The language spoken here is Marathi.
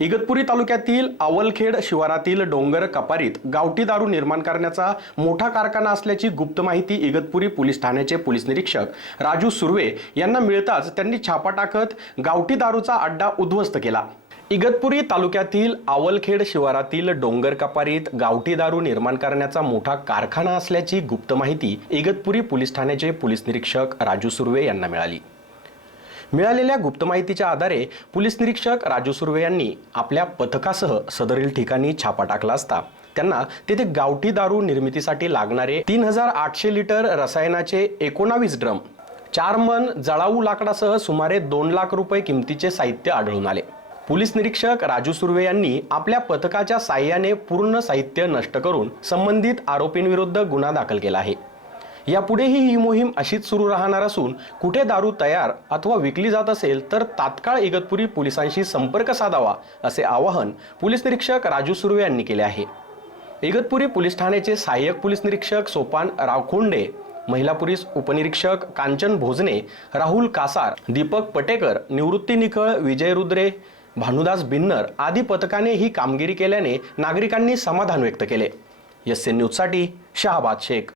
इगतपुरी तालुक्यातील आवलखेड शिवारातील डोंगर कपारीत गावठी दारू निर्माण करण्याचा मोठा कारखाना असल्याची गुप्त माहिती इगतपुरी पोलीस ठाण्याचे पोलीस निरीक्षक राजू सुर्वे यांना मिळताच त्यांनी छापा टाकत गावठी दारूचा अड्डा उद्ध्वस्त केला. इगतपुरी तालुक्यातील आवलखेड शिवारातील डोंगर कपारीत गावठी दारू निर्माण करण्याचा मोठा कारखाना असल्याची गुप्त माहिती इगतपुरी पोलीस ठाण्याचे पोलीस निरीक्षक राजू सुर्वे यांना मिळाली. मिळालेल्या गुप्त माहितीच्या आधारे पोलीस निरीक्षक राजू सुर्वे यांनी आपल्या पथकासह सदरील ठिकाणी छापा टाकला असता. त्यांना तेथे गावठी दारू निर्मितीसाठी लागणारे तीन हजार आठशे लिटर रसायनाचे एकोणावीस ड्रम चार मन जळाऊ लाकडासह सुमारे दोन लाख रुपये किमतीचे साहित्य आढळून आले. पोलीस निरीक्षक राजू सुर्वे यांनी आपल्या पथकाच्या साह्याने पूर्ण साहित्य नष्ट करून संबंधित आरोपींविरुद्ध गुन्हा दाखल केला आहे. यापुढेही ही मोहीम अशीच सुरू राहणार असून कुठे दारू तयार अथवा विकली जात असेल तर तात्काळ इगतपुरी पोलिसांशी संपर्क साधावा असे आवाहन पोलीस निरीक्षक राजू सुर्वे यांनी केले आहे. इगतपुरी पोलीस ठाण्याचे सहाय्यक पोलीस निरीक्षक सोपान रावखोंडे महिला पोलीस उपनिरीक्षक कांचन भोजने राहुल कासार दीपक पटेकर निवृत्ती निखळ विजय रुद्रे भानुदास बिन्नर आदी पथकाने ही कामगिरी केल्याने नागरिकांनी समाधान व्यक्त केले. एस एन न्यूजसाठी शहाबाद शेख.